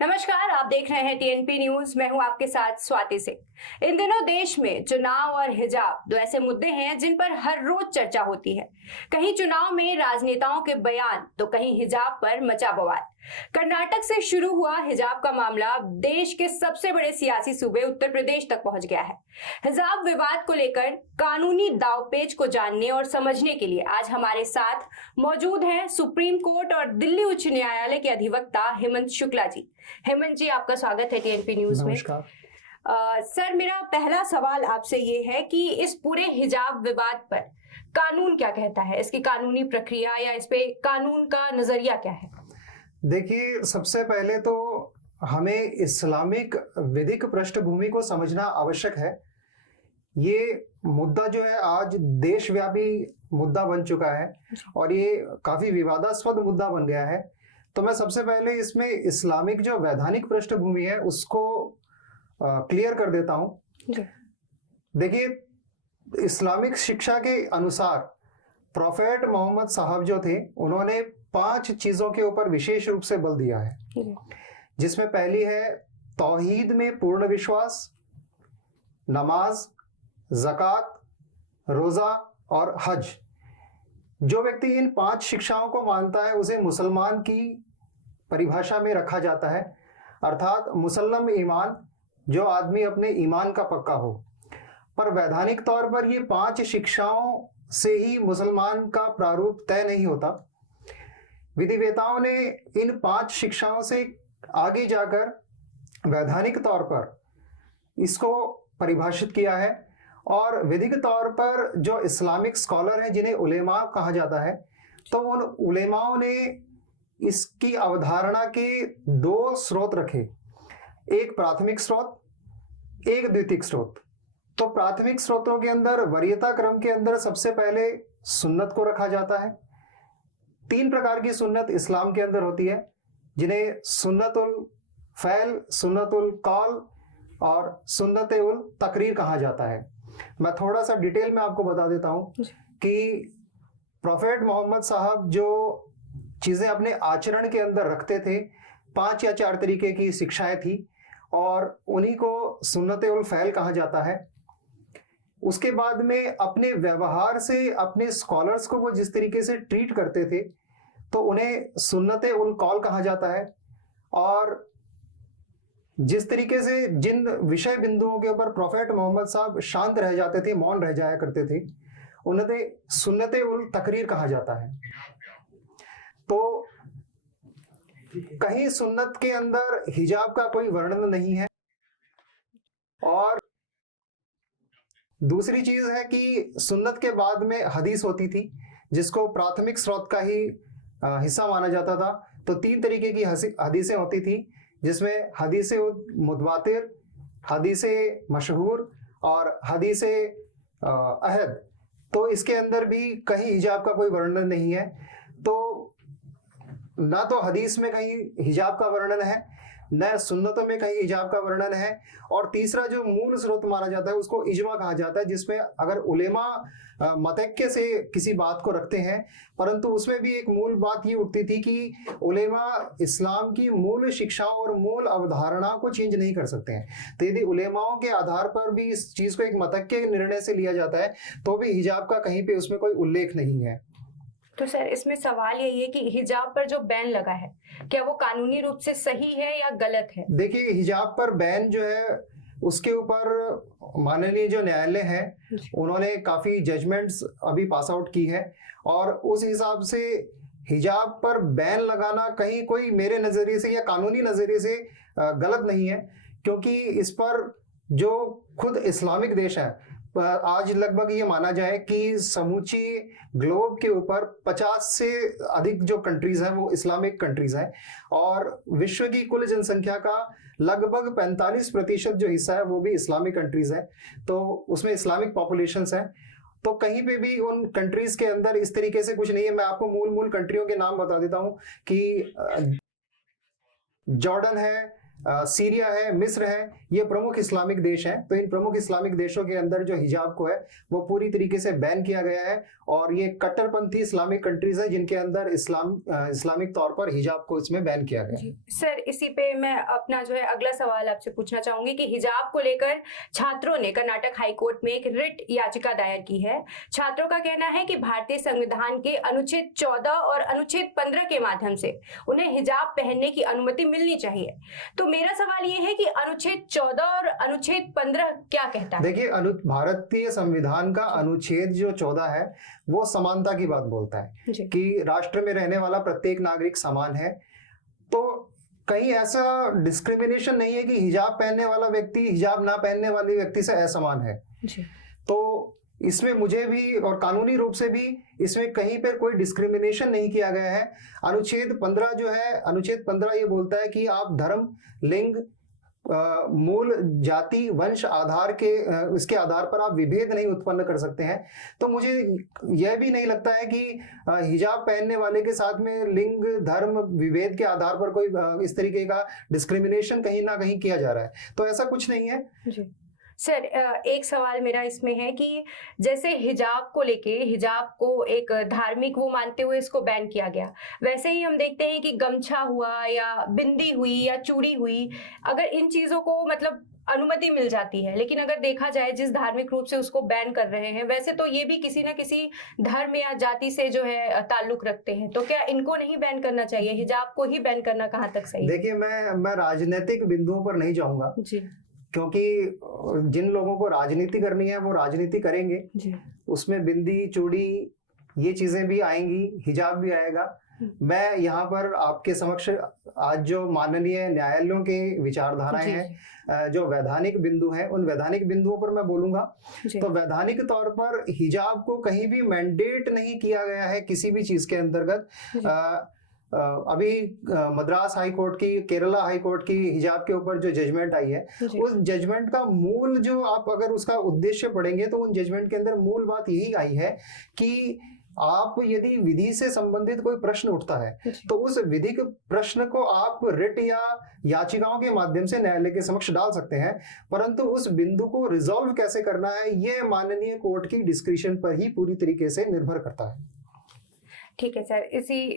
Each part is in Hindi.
नमस्कार, आप देख रहे हैं टीएनपी न्यूज। मैं हूं आपके साथ स्वाति सिंह। इन दिनों देश में चुनाव और हिजाब दो ऐसे मुद्दे हैं जिन पर हर रोज चर्चा होती है। कहीं चुनाव में राजनेताओं के बयान तो कहीं हिजाब पर मचा बवाल। कर्नाटक से शुरू हुआ हिजाब का मामला देश के सबसे बड़े सियासी सूबे उत्तर प्रदेश तक पहुंच गया है। हिजाब विवाद को लेकर कानूनी दांवपेच को जानने और समझने के लिए आज हमारे साथ मौजूद हैं सुप्रीम कोर्ट और दिल्ली उच्च न्यायालय के अधिवक्ता हेमंत शुक्ला जी। हेमंत जी, आपका स्वागत है टीएनपी न्यूज में। सर, मेरा पहला सवाल आपसे ये है कि इस पूरे हिजाब विवाद पर कानून क्या कहता है, इसकी कानूनी प्रक्रिया या इस पे कानून का नजरिया क्या है? देखिए, सबसे पहले तो हमें इस्लामिक विधिक पृष्ठभूमि को समझना आवश्यक है। ये मुद्दा जो है आज देशव्यापी मुद्दा बन चुका है और ये काफी विवादास्पद मुद्दा बन गया है। तो मैं सबसे पहले इसमें इस्लामिक जो वैधानिक पृष्ठभूमि है उसको क्लियर कर देता हूं। देखिए, इस्लामिक शिक्षा के अनुसार प्रोफेट मोहम्मद साहब जो थे उन्होंने 5 चीजों के ऊपर विशेष रूप से बल दिया है, जिसमें पहली है तौहीद में पूर्ण विश्वास, नमाज, ज़कात, रोजा और हज। जो व्यक्ति इन 5 शिक्षाओं को मानता है उसे मुसलमान की परिभाषा में रखा जाता है, अर्थात मुसल्लम ईमान, जो आदमी अपने ईमान का पक्का हो। पर वैधानिक तौर पर ये 5 शिक्षाओं से ही मुसलमान का प्रारूप तय नहीं होता। विधिवेताओं ने इन 5 शिक्षाओं से आगे जाकर वैधानिक तौर पर इसको परिभाषित किया है और विधिक तौर पर जो इस्लामिक स्कॉलर हैं जिन्हें उलेमा कहा जाता है, तो उन उलेमाओं ने इसकी अवधारणा के 2 स्रोत रखे, एक प्राथमिक स्रोत, एक द्वितीयक स्रोत। तो प्राथमिक स्रोतों के अंदर वरीयता क्रम के अंदर सबसे पहले सुन्नत को रखा जाता है। 3 प्रकार की सुन्नत इस्लाम के अंदर होती है, जिन्हें सुन्नतुल फ़ैल, सुन्नतुल कौल और सुन्नतुल तकरीर कहा जाता है। मैं थोड़ा सा डिटेल में आपको बता देता हूं कि प्रोफेट मोहम्मद साहब जो चीजें अपने आचरण के अंदर रखते थे, 5 या 4 तरीके की शिक्षाएं थी और उन्हीं को सुन्नत-उल फ़ैल कहा जाता है। उसके बाद में अपने व्यवहार से अपने स्कॉलर्स को वो जिस तरीके से ट्रीट करते थे तो उन्हें सुन्नत-उल कौल कहा जाता है। और जिस तरीके से जिन विषय बिंदुओं के ऊपर प्रोफेट मोहम्मद साहब शांत रह जाते थे, मौन रह जाया करते थे, उन्हें सुन्नत-उल तकरीर कहा जाता है। तो कहीं सुन्नत के अंदर हिजाब का कोई वर्णन नहीं है। और दूसरी चीज है कि सुन्नत के बाद में हदीस होती थी, जिसको प्राथमिक स्रोत का ही हिस्सा माना जाता था। तो 3 तरीके की हदीसें होती थी, जिसमें हदीस मुतवातिर, हदीस मशहूर और हदीस अहद। तो इसके अंदर भी कहीं हिजाब का कोई वर्णन नहीं है। तो ना तो हदीस में कहीं हिजाब का वर्णन है, न सुन्नतों में कहीं हिजाब का वर्णन है। और तीसरा जो मूल स्रोत माना जाता है उसको इजमा कहा जाता है, जिसमें अगर उलेमा मतक्के से किसी बात को रखते हैं, परंतु उसमें भी एक मूल बात ये उठती थी कि उलेमा इस्लाम की मूल शिक्षाओं और मूल अवधारणा को चेंज नहीं कर सकते हैं। तो यदि उलेमाओं के आधार पर भी इस चीज को एक मतक्के निर्णय से लिया जाता है तो भी हिजाब का कहीं पे उसमें कोई उल्लेख नहीं है। तो सर, इसमें सवाल यही है कि हिजाब पर जो बैन लगा है, क्या वो कानूनी रूप से सही है या गलत है? देखिए, हिजाब पर बैन जो है उसके ऊपर माननीय जो न्यायालय है उन्होंने काफी जजमेंट्स अभी पास आउट की है और उस हिसाब से हिजाब पर बैन लगाना कहीं कोई मेरे नजरिए से या कानूनी नजरिए से गलत नहीं है, क्योंकि इस पर जो खुद इस्लामिक देश है, आज लगभग ये माना जाए कि समूची ग्लोब के ऊपर 50 से अधिक जो कंट्रीज हैं वो इस्लामिक कंट्रीज हैं और विश्व की कुल जनसंख्या का लगभग 45% जो हिस्सा है वो भी इस्लामिक कंट्रीज है। तो उसमें इस्लामिक पॉपुलेशंस हैं। तो कहीं पे भी उन कंट्रीज के अंदर इस तरीके से कुछ नहीं है। मैं आपको मूल कंट्रियों के नाम बता देता हूं कि जॉर्डन है, सीरिया है, मिस्र है, ये प्रमुख इस्लामिक देश हैं। तो इन प्रमुख इस्लामिक देशों के अंदर जो हिजाब को है वो पूरी तरीके से बैन किया गया है, और ये कट्टरपंथी इस्लामिक कंट्रीज है जिनके अंदर इस्लामिक तौर पर हिजाब को इसमें बैन किया गया है। सर, इसी पे मैं अपना जो है अगला सवाल आपसे पूछना चाहूंगी कि हिजाब को लेकर छात्रों ने कर्नाटक हाई कोर्ट में एक रिट याचिका दायर की है। छात्रों का कहना है कि भारतीय संविधान के अनुच्छेद 14 और अनुच्छेद 15 के माध्यम से उन्हें हिजाब पहनने की अनुमति मिलनी चाहिए। तो मेरा सवाल ये है कि अनुच्छेद 14 और अनुच्छेद 15 क्या कहता है? देखिए, भारतीय संविधान का अनुच्छेद जो 14 है वो समानता की बात बोलता है कि राष्ट्र में रहने वाला प्रत्येक नागरिक समान है। तो कहीं ऐसा डिस्क्रिमिनेशन नहीं है कि हिजाब पहनने वाला व्यक्ति हिजाब ना पहनने वाले व्यक्ति से असमान है। तो इसमें मुझे भी और कानूनी रूप से भी इसमें कहीं पर कोई डिस्क्रिमिनेशन नहीं किया गया है। अनुच्छेद 15 जो है, अनुच्छेद 15 ये बोलता है कि आप धर्म, लिंग, मूल जाति, वंश आधार के इसके आधार पर आप विभेद नहीं उत्पन्न कर सकते हैं। तो मुझे यह भी नहीं लगता है कि हिजाब पहनने वाले के साथ में लिंग, धर्म, विभेद के आधार पर कोई इस तरीके का डिस्क्रिमिनेशन कहीं ना कहीं किया जा रहा है। तो ऐसा कुछ नहीं है जी। सर, एक सवाल मेरा इसमें है कि जैसे हिजाब को लेके, हिजाब को एक धार्मिक वो मानते हुए इसको बैन किया गया, वैसे ही हम देखते हैं कि गमछा हुआ या बिंदी हुई या चूड़ी हुई, अगर इन चीजों को मतलब अनुमति मिल जाती है, लेकिन अगर देखा जाए जिस धार्मिक रूप से उसको बैन कर रहे हैं, वैसे तो ये भी किसी ना किसी धर्म या जाति से जो है ताल्लुक रखते हैं, तो क्या इनको नहीं बैन करना चाहिए? हिजाब को ही बैन करना कहाँ तक सही? देखिए, मैं राजनीतिक बिंदुओं पर नहीं जाऊंगा जी, क्योंकि जिन लोगों को राजनीति करनी है वो राजनीति करेंगे जी। उसमें बिंदी, चूड़ी, ये चीजें भी आएंगी, हिजाब भी आएगा। मैं यहाँ पर आपके समक्ष आज जो माननीय न्यायालयों के विचारधाराएं हैं, जो वैधानिक बिंदु हैं, उन वैधानिक बिंदुओं पर मैं बोलूंगा। तो वैधानिक तौर पर हिजाब को कहीं भी मैंडेट नहीं किया गया है किसी भी चीज के अंतर्गत। अभी मद्रास हाई कोर्ट की, केरला हाई कोर्ट की हिजाब के ऊपर जो जजमेंट आई है, उस जजमेंट का मूल जो आप अगर उसका उद्देश्य पढ़ेंगे तो उन जजमेंट के अंदर मूल बात यही आई है कि आप यदि विधि से संबंधित कोई प्रश्न उठता है तो उस विधिक प्रश्न को आप रिट या याचिकाओं के माध्यम से न्यायालय के समक्ष डाल सकते हैं, परंतु उस बिंदु को रिजॉल्व कैसे करना है ये माननीय कोर्ट की डिस्क्रिशन पर ही पूरी तरीके से निर्भर करता है। ठीक है सर,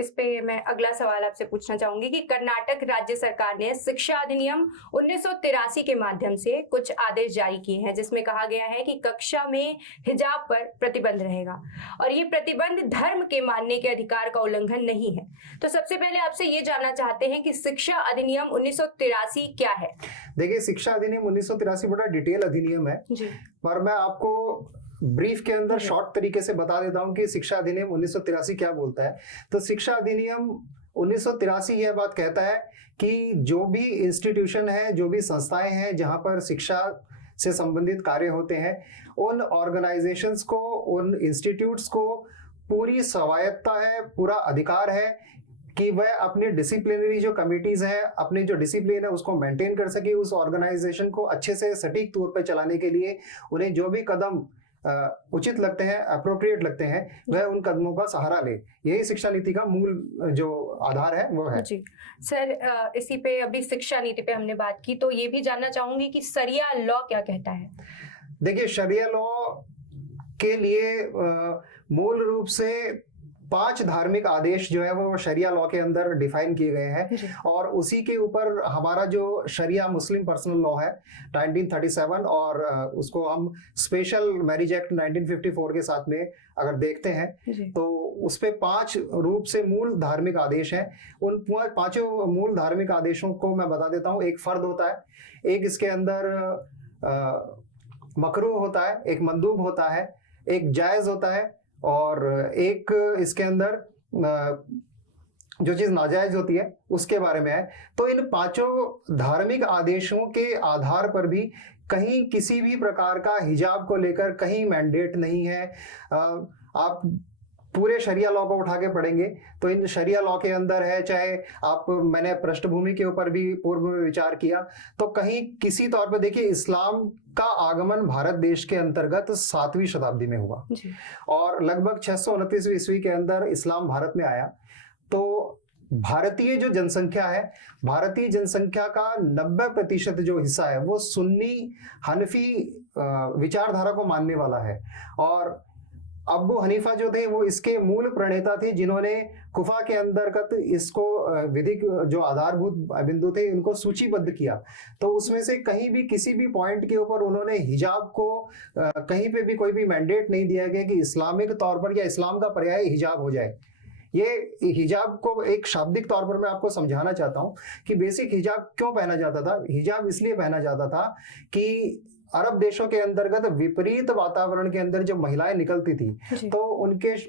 इस पे मैं अगला सवाल आपसे पूछना चाहूंगी कि कर्नाटक राज्य सरकार ने शिक्षा अधिनियम 1983 के माध्यम से कुछ आदेश जारी किए हैं, जिसमें कहा गया है कि कक्षा में हिजाब पर प्रतिबंध रहेगा और ये प्रतिबंध धर्म के मानने के अधिकार का उल्लंघन नहीं है। तो सबसे पहले आपसे ये जानना चाहते हैं कि शिक्षा अधिनियम 1983 क्या है? देखिए, शिक्षा अधिनियम 1983 बड़ा डिटेल अधिनियम है जी, पर मैं आपको ब्रीफ के अंदर शॉर्ट तरीके से बता देता हूं कि शिक्षा अधिनियम 1983 क्या बोलता है। तो शिक्षा अधिनियम 1983 यह बात कहता है कि जो भी इंस्टीट्यूशन है, जो भी संस्थाएं हैं जहां पर शिक्षा से संबंधित कार्य होते हैं, उन ऑर्गेनाइजेशंस को, उन इंस्टीट्यूट्स को पूरी स्वायत्ता है, पूरा अधिकार है कि वह अपनी डिसिप्लिनरी जो कमिटीज हैं, अपने जो डिसिप्लिन है उसको मेंटेन कर सके। उस ऑर्गेनाइजेशन को अच्छे से सटीक तौर पर चलाने के लिए उन्हें जो भी कदम उचित लगते हैं, अप्रोप्रिएट लगते हैं, वह उन कदमों का सहारा ले। यही शिक्षा नीति का मूल जो आधार है वो है जी। सर, इसी पे अभी शिक्षा नीति पे हमने बात की, तो ये भी जानना चाहूंगी कि शरिया लॉ क्या कहता है? देखिए, शरिया लॉ के लिए मूल रूप से 5 धार्मिक आदेश जो है वो शरिया लॉ के अंदर डिफाइन किए गए हैं, और उसी के ऊपर हमारा जो शरिया मुस्लिम पर्सनल लॉ है 1937, और उसको हम स्पेशल मैरिज एक्ट 1954 के साथ में अगर देखते हैं तो उस पे 5 रूप से मूल धार्मिक आदेश हैं। उन 5 मूल धार्मिक आदेशों को मैं बता देता हूँ। एक फर्द होता है, एक इसके अंदर मकरूह होता है, एक मंदूब होता है, एक जायज होता है, और एक इसके अंदर जो चीज नाजायज होती है उसके बारे में है। तो इन 5 धार्मिक आदेशों के आधार पर भी कहीं किसी भी प्रकार का हिजाब को लेकर कहीं मैंडेट नहीं है। आप पूरे शरिया लॉ को उठा के पढ़ेंगे तो इन शरिया लॉ के अंदर है, चाहे आप, मैंने पृष्ठभूमि के ऊपर भी पूर्व में विचार किया, तो कहीं किसी तौर पर देखिए, इस्लाम का आगमन भारत देश के अंतर्गत 7वीं शताब्दी में हुआ और लगभग 629 ईस्वी के अंदर इस्लाम भारत में आया। तो भारतीय जो जनसंख्या है, भारतीय जनसंख्या का 90% जो हिस्सा है वो सुन्नी हनफी विचारधारा को मानने वाला है। और अबू हनीफा जो थे वो इसके मूल प्रणेता थे, जिन्होंने कुफा के अंतर्गत इसको विधिक जो आधारभूत बिंदु थे इनको सूचीबद्ध किया। तो उसमें से कहीं भी किसी भी पॉइंट के ऊपर उन्होंने हिजाब को कहीं पे भी कोई भी मैंडेट नहीं दिया गया कि इस्लामिक तौर पर या इस्लाम का पर्याय हिजाब हो जाए। ये हिजाब को एक शाब्दिक तौर पर मैं आपको समझाना चाहता हूं कि बेसिक हिजाब क्यों पहना जाता था। हिजाब इसलिए पहना जाता था कि अरब देशों के अंतर्गत विपरीत वातावरण के अंदर जब महिलाएं निकलती थी तो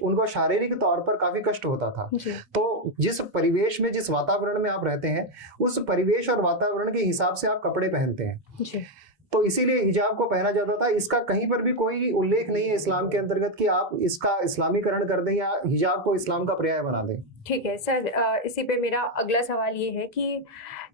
उनको शारीरिक तौर पर काफी कष्ट होता था। तो जिस परिवेश में, जिस वातावरण में आप रहते हैं, उस परिवेश और वातावरण के हिसाब से आप कपड़े पहनते हैं। तो इसीलिए हिजाब को पहना जाता था। इसका कहीं पर भी कोई उल्लेख नहीं है इस्लाम के अंतर्गत कि आप इसका इस्लामीकरण कर दें या हिजाब को इस्लाम का पर्याय बना दें। ठीक है सर, इसी पे मेरा अगला सवाल ये है कि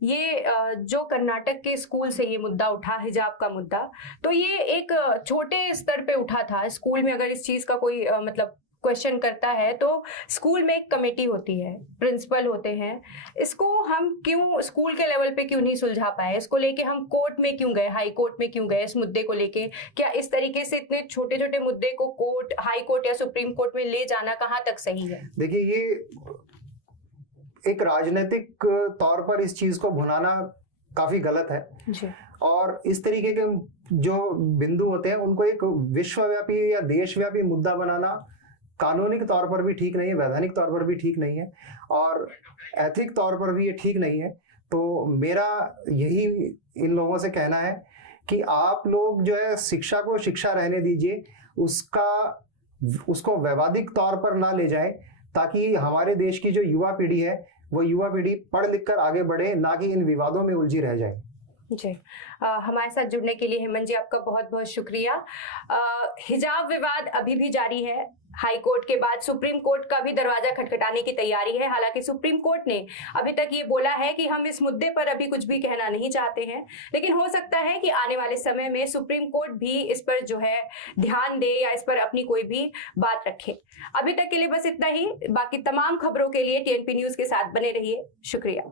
ये जो कर्नाटक के स्कूल से ये मुद्दा उठा, हिजाब का मुद्दा, तो ये एक छोटे स्तर पे उठा था। स्कूल में अगर इस चीज का कोई मतलब क्वेश्चन करता है तो स्कूल में एक कमेटी होती है, प्रिंसिपल होते हैं। इसको हम क्यों स्कूल के लेवल पे क्यों नहीं सुलझा पाए? इसको लेके हम कोर्ट में क्यों गए, हाई कोर्ट में क्यों गए इस मुद्दे को लेके? क्या इस तरीके से इतने छोटे छोटे मुद्दे को कोर्ट, हाई कोर्ट या सुप्रीम कोर्ट में ले जाना कहाँ तक सही है? देखिए, ये एक राजनीतिक तौर पर इस चीज को भुनाना काफी गलत है जी। और इस तरीके के जो बिंदु होते हैं उनको एक विश्वव्यापी या देशव्यापी मुद्दा बनाना कानूनिक तौर पर भी ठीक नहीं है, वैधानिक तौर पर भी ठीक नहीं है और एथिक तौर पर भी ये ठीक नहीं है। तो मेरा यही इन लोगों से कहना है कि आप लोग जो है शिक्षा को शिक्षा रहने दीजिए, उसको वैवादिक तौर पर ना ले जाए, ताकि हमारे देश की जो युवा पीढ़ी है वो युवा पीढ़ी पढ़ लिख कर आगे बढ़े, ना कि इन विवादों में उलझी रह जाए। जी, हमारे साथ जुड़ने के लिए हेमंत जी आपका बहुत बहुत शुक्रिया। हिजाब विवाद अभी भी जारी है। हाई कोर्ट के बाद सुप्रीम कोर्ट का भी दरवाजा खटखटाने की तैयारी है। हालांकि सुप्रीम कोर्ट ने अभी तक ये बोला है कि हम इस मुद्दे पर अभी कुछ भी कहना नहीं चाहते हैं, लेकिन हो सकता है कि आने वाले समय में सुप्रीम कोर्ट भी इस पर जो है ध्यान दे या इस पर अपनी कोई भी बात रखे। अभी तक के लिए बस इतना ही। बाकी तमाम खबरों के लिए टीएनपी न्यूज के साथ बने रहिए। शुक्रिया।